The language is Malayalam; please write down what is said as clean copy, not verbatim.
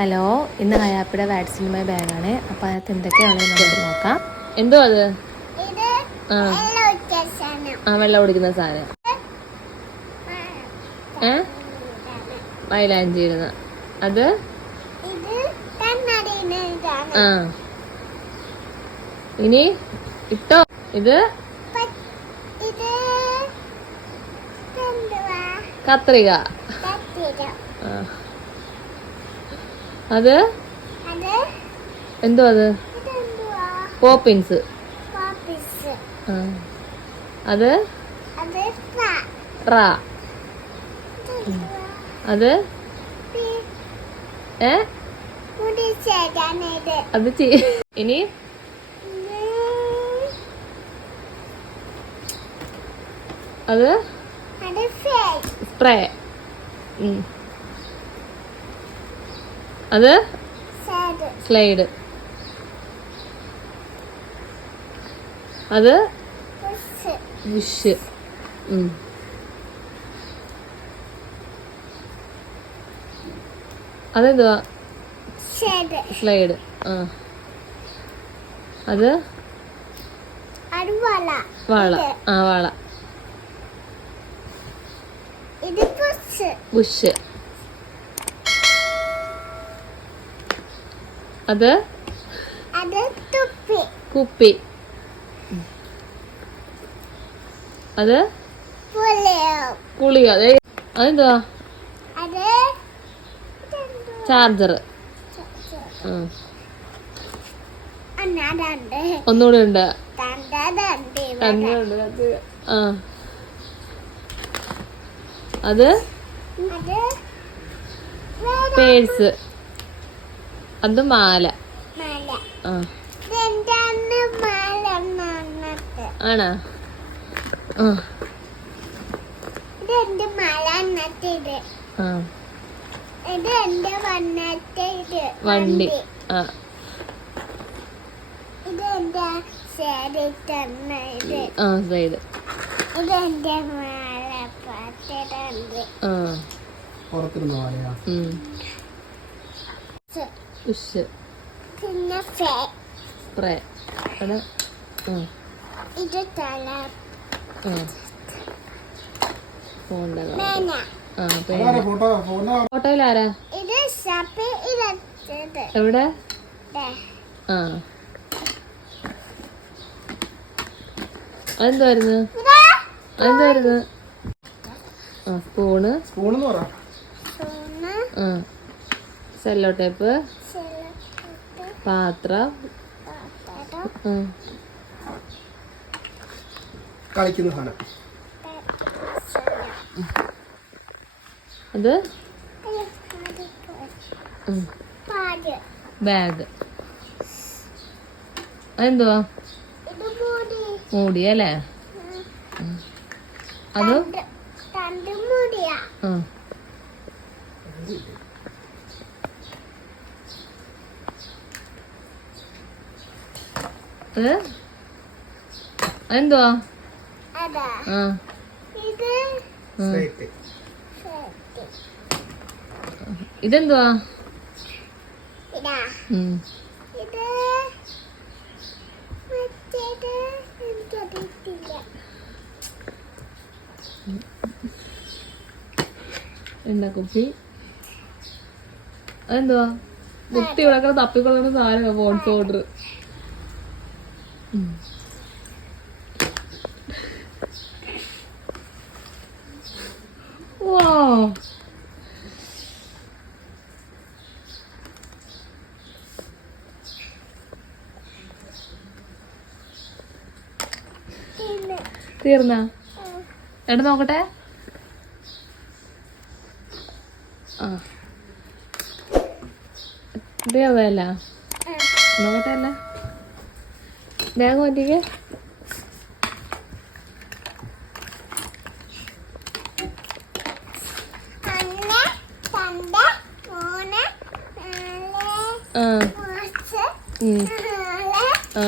ഹലോ, ഇന്ന് ഹയാപ്പിയുടെ വാട്സിനുമായി ബാഗാണ്. അപ്പം അതിനകത്ത് എന്തൊക്കെയാണെന്ന് നമുക്ക് നോക്കാം. എന്തോ അത് വെള്ളം കുടിക്കുന്ന സാധനം മൈലാഞ്ചി ഇടുന്ന അത് ഇനി ഇട്ടോ. ഇത് കത്രിക. അത് എന്തോ അത് പോപ്പിൻസ്. അത് റ. അത് അത് ഇനി അത് സ്പ്രേ. അത് സ്ലൈഡ്. അത് വിഷ്. അതെന്തുവാ? സ്ലൈഡ്. അത് വള. വള. ബുഷ്. അത് കുപ്പി. അത് കുളിക. അതെന്തുവാ? ചാർജർ. ഒന്നുകൂടെ ഉണ്ട്. അത് പേഴ്സ്. അത് മാല. ആണോ? വണ്ടി. സൈഡ്. സ്പ്രേ. ഫോട്ടോയിൽ ആരാ? എവിടെ? അതെന്തായിരുന്നു? സ്പൂണ്. Sello tape. പാത്രം. കളിക്കുന്ന സാധനം. അത് ബാഗ്. അതെന്തുവാ? മൂടി അല്ലേ? അത് അതെന്തുവാ? ഇതെന്തുവാ? എണ്ണക്കുപ്പി. അതെന്തുവാ? കുത്തി വിളക്കുന്ന തപ്പിക്കൊള്ളുന്ന സാധനം. Phones order. തീർന്ന എവിടെ നോക്കട്ടെ. തീർന്നല്ല നോക്കട്ടെ. അല്ല ബാഗ് മാറ്റിക്ക്. ആ